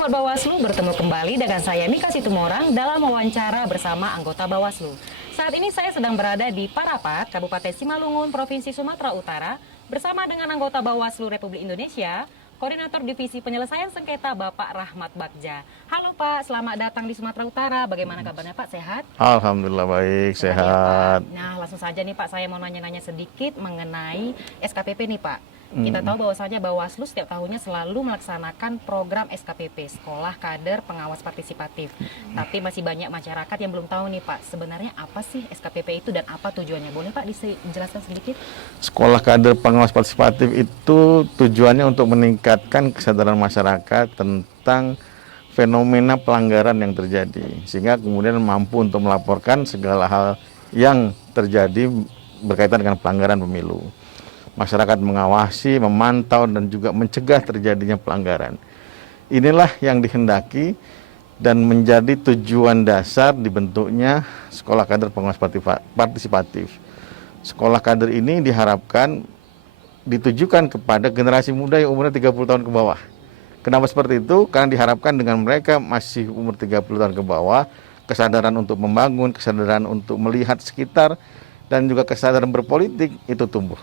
Sahabat Bawaslu, bertemu kembali dengan saya Mika Situmorang dalam wawancara bersama anggota Bawaslu. Saat ini saya sedang berada di Parapat, Kabupaten Simalungun, Provinsi Sumatera Utara, bersama dengan anggota Bawaslu Republik Indonesia, Koordinator Divisi Penyelesaian Sengketa Bapak Rahmat Bagja. Halo Pak, selamat datang di Sumatera Utara. Bagaimana kabarnya Pak? Sehat? Alhamdulillah baik, sehat. Ya, nah, langsung saja nih Pak, saya mau nanya-nanya sedikit mengenai SKPP nih Pak. Kita tahu bahwasanya Bawaslu setiap tahunnya selalu melaksanakan program SKPP, Sekolah Kader Pengawas Partisipatif. Tapi masih banyak masyarakat yang belum tahu nih Pak, sebenarnya apa sih SKPP itu dan apa tujuannya? Boleh Pak dijelaskan sedikit? Sekolah Kader Pengawas Partisipatif itu tujuannya untuk meningkatkan kesadaran masyarakat tentang fenomena pelanggaran yang terjadi. Sehingga kemudian mampu untuk melaporkan segala hal yang terjadi berkaitan dengan pelanggaran pemilu. Masyarakat mengawasi, memantau, dan juga mencegah terjadinya pelanggaran. Inilah yang dihendaki dan menjadi tujuan dasar dibentuknya Sekolah Kader Pengawas Partisipatif. Sekolah kader ini diharapkan ditujukan kepada generasi muda yang umurnya 30 tahun ke bawah. Kenapa seperti itu? Karena diharapkan dengan mereka masih umur 30 tahun ke bawah, kesadaran untuk membangun, kesadaran untuk melihat sekitar, dan juga kesadaran berpolitik itu tumbuh.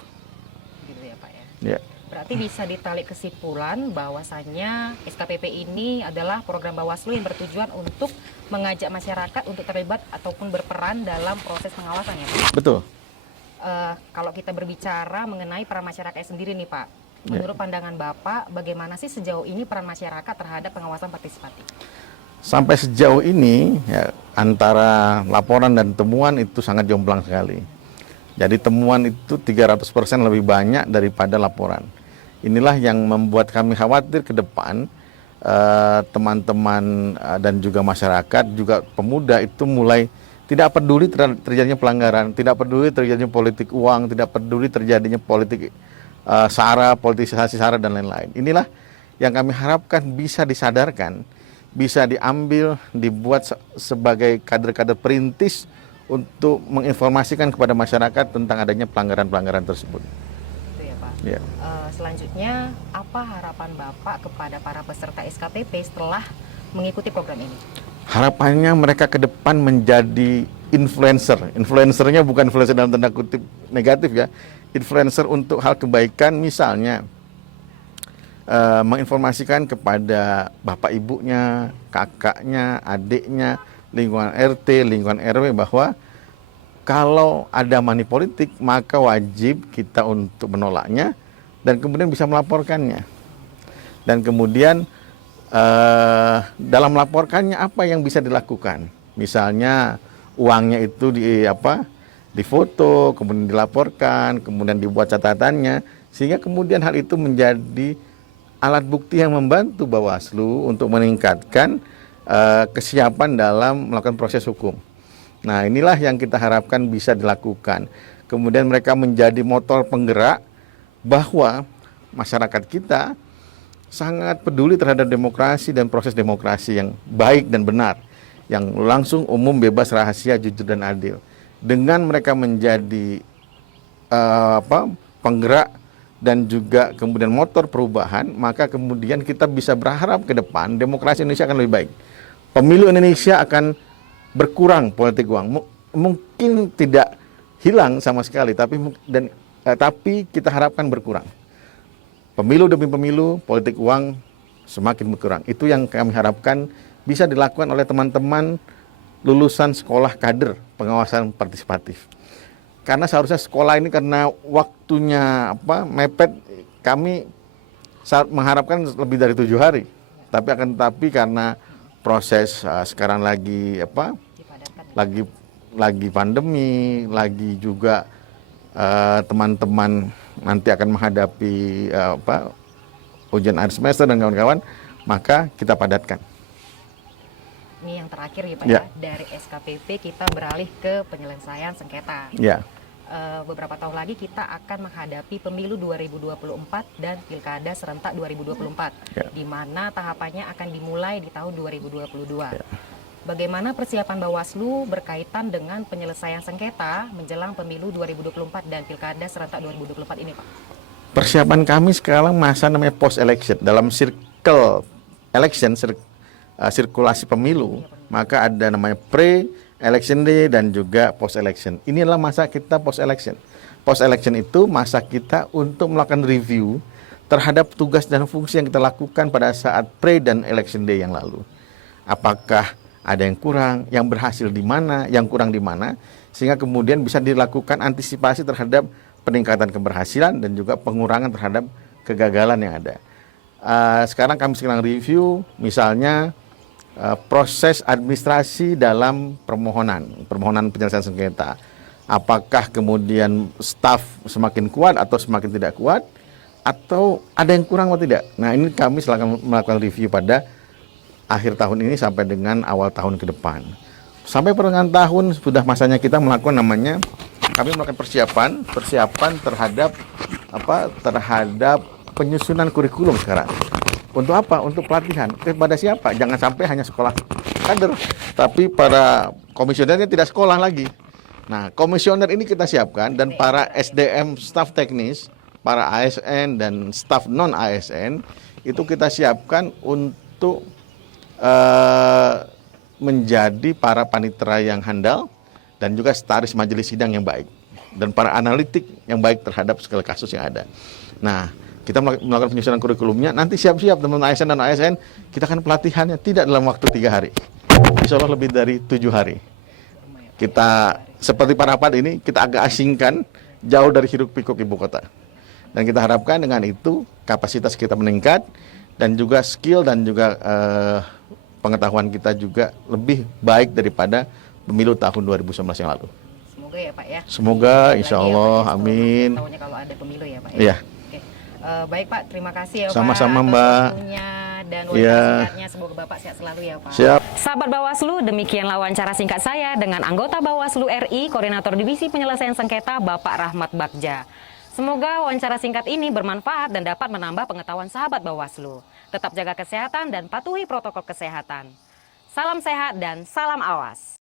Ya. Berarti bisa ditarik kesimpulan bahwasannya SKPP ini adalah program Bawaslu yang bertujuan untuk mengajak masyarakat untuk terlibat ataupun berperan dalam proses pengawasan ya Pak? Betul. Kalau kita berbicara mengenai peran masyarakat sendiri nih Pak, menurut pandangan Bapak, bagaimana sih sejauh ini peran masyarakat terhadap pengawasan partisipatif? Sampai sejauh ini ya, antara laporan dan temuan itu sangat jomplang sekali. Jadi temuan itu 300% lebih banyak daripada laporan. Inilah yang membuat kami khawatir ke depan teman-teman dan juga masyarakat, juga pemuda itu mulai tidak peduli terjadinya pelanggaran, tidak peduli terjadinya politik uang, tidak peduli terjadinya politik SARA, politisasi SARA dan lain-lain. Inilah yang kami harapkan bisa disadarkan, bisa diambil, dibuat sebagai kader-kader perintis untuk menginformasikan kepada masyarakat tentang adanya pelanggaran-pelanggaran tersebut. Itu ya Pak. Ya. Selanjutnya, apa harapan Bapak kepada para peserta SKPP setelah mengikuti program ini? Harapannya mereka ke depan menjadi influencer. Influencernya bukan influencer dalam tanda kutip negatif ya. Influencer untuk hal kebaikan, misalnya menginformasikan kepada bapak ibunya, kakaknya, adiknya, lingkungan RT, lingkungan RW bahwa kalau ada money politik maka wajib kita untuk menolaknya dan kemudian bisa melaporkannya. Dan kemudian dalam melaporkannya apa yang bisa dilakukan? Misalnya uangnya itu difoto, kemudian dilaporkan, kemudian dibuat catatannya, sehingga kemudian hal itu menjadi alat bukti yang membantu Bawaslu untuk meningkatkan kesiapan dalam melakukan proses hukum. Nah, inilah yang kita harapkan bisa dilakukan. Kemudian mereka menjadi motor penggerak bahwa masyarakat kita sangat peduli terhadap demokrasi dan proses demokrasi yang baik dan benar, yang langsung, umum, bebas, rahasia, jujur dan adil. Dengan mereka menjadi penggerak dan juga kemudian motor perubahan, maka kemudian kita bisa berharap ke depan demokrasi Indonesia akan lebih baik. Pemilu Indonesia akan berkurang politik uang. Mungkin tidak hilang sama sekali, tapi kita harapkan berkurang. Pemilu demi pemilu, politik uang semakin berkurang. Itu yang kami harapkan bisa dilakukan oleh teman-teman lulusan sekolah kader pengawasan partisipatif. Karena seharusnya sekolah ini karena waktunya mepet, kami mengharapkan lebih dari 7 hari. Tapi karena proses sekarang lagi lagi pandemi, lagi juga teman-teman nanti akan menghadapi ujian akhir semester dan kawan-kawan, maka kita padatkan. Ini yang terakhir ya Pak ya. Dari SKPP kita beralih ke penyelesaian sengketa. Ya. Beberapa tahun lagi kita akan menghadapi pemilu 2024 dan pilkada serentak 2024, di mana tahapannya akan dimulai di tahun 2022. Bagaimana persiapan Bawaslu berkaitan dengan penyelesaian sengketa menjelang pemilu 2024 dan pilkada serentak 2024 ini Pak? Persiapan kami sekarang masa namanya post election, dalam circle sirkulasi pemilu, maka ada namanya pre-election day dan juga post-election. Ini adalah masa kita post-election. Post-election itu masa kita untuk melakukan review terhadap tugas dan fungsi yang kita lakukan pada saat pre dan election day yang lalu. Apakah ada yang kurang, yang berhasil di mana, yang kurang di mana, sehingga kemudian bisa dilakukan antisipasi terhadap peningkatan keberhasilan dan juga pengurangan terhadap kegagalan yang ada. Sekarang kami sedang review misalnya proses administrasi dalam permohonan penyelesaian sengketa. Apakah kemudian staf semakin kuat atau semakin tidak kuat, atau ada yang kurang atau tidak. Nah, ini kami sedang melakukan review pada akhir tahun ini sampai dengan awal tahun ke depan. Sampai pertengahan tahun sudah masanya kita melakukan namanya, kami melakukan persiapan terhadap terhadap penyusunan kurikulum sekarang. Untuk apa? Untuk pelatihan. Kepada siapa? Jangan sampai hanya sekolah kader, tapi para komisionernya tidak sekolah lagi. Nah, komisioner ini kita siapkan dan para SDM staf teknis, para ASN dan staf non ASN itu kita siapkan untuk menjadi para panitera yang handal dan juga staris majelis sidang yang baik dan para analitik yang baik terhadap segala kasus yang ada. Nah, kita melakukan penyusunan kurikulumnya. Nanti siap-siap teman-teman ASN dan ASN, kita akan pelatihannya tidak dalam waktu 3 hari. Insya Allah lebih dari 7 hari. Kita seperti Parapat ini, kita agak asingkan jauh dari hiruk pikuk ibu kota. Dan kita harapkan dengan itu kapasitas kita meningkat dan juga skill dan juga pengetahuan kita juga lebih baik daripada pemilu tahun 2019 yang lalu. Semoga ya Pak ya. Semoga, insya Allah, amin. Tahunya kalau ada pemilu ya Pak ya. Iya. Oke. Baik Pak, terima kasih ya Pak. Sama-sama, atas Mbak. waktunya dan wawancara singkatnya. Semoga Bapak sehat selalu ya Pak. Siap. Sahabat Bawaslu, demikianlah wawancara singkat saya dengan anggota Bawaslu RI, Koordinator Divisi Penyelesaian Sengketa, Bapak Rahmat Bagja. Semoga wawancara singkat ini bermanfaat dan dapat menambah pengetahuan sahabat Bawaslu. Tetap jaga kesehatan dan patuhi protokol kesehatan. Salam sehat dan salam awas.